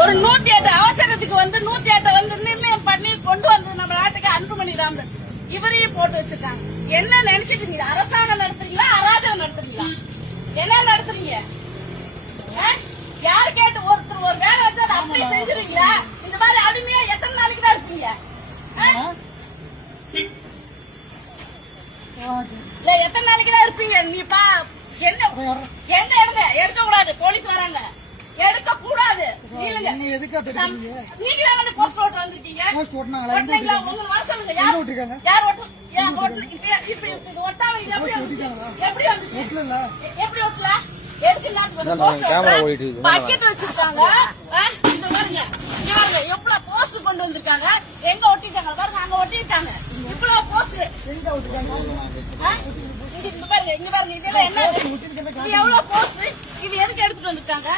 ஒரு நூத்தி எட்டு அவசரத்துக்கு வந்து நூத்தி எட்டை வந்து நிர்ணயம் பண்ணி கொண்டு வந்தது நம்ம நாட்டுக்கு அன்புமணி ராமதாஸ் இவரையும் போட்டு வச்சிருக்காங்க என்ன நினைச்சிட்டு அரசாங்கம் நடத்துறீங்களா? அராஜகம் நடத்துறீங்களா? என்ன நடத்துறீங்க? யார் கேட்டு ஒருத்தர் ஒரு வேலை வச்சா அதை அப்படியே செஞ்சிருவீங்களா? இந்த மாதிரி அடிமையா எத்தனை நாளைக்கு தான் இருப்பீங்க? இல்ல எத்தனை நாளைக்கு தான் இருப்பீங்க? நீ பா என்ன எந்த எடுங்க? எடுக்க கூடாது போலீஸ் வராங்க எடுக்க கூடாது நீங்க நீ எதுக்கா தடுக்கிறீங்க நீங்களே வந்து போஸ்ட் ஓட்டு வந்திருக்கீங்க. போஸ்ட் ஓட்டுனாங்களா? வர சொல்லுங்க. யார் ஓட்டிருக்காங்க? யார் ஓட்டு எப்படி வந்துச்சு? எப்படி ஓட்டல. எதுக்கு. பக்கெட் வச்சிருக்காங்க? இது பாருங்க. இங்க பாருங்க. எவ்வளவு போஸ்ட் கொண்டு வந்திருக்காங்க? எங்க ஒட்டிட்டாங்க? பாருங்க அங்க ஒட்டிட்டாங்க. இவ்வளவு போஸ்ட் எங்க? இங்க இங்க பாருங்க இங்க பாருங்க. இதெல்லாம் என்ன இது எவ்வளவு போஸ்ட் இது எதுக்கு எடுத்துட்டு வந்திருக்காங்க?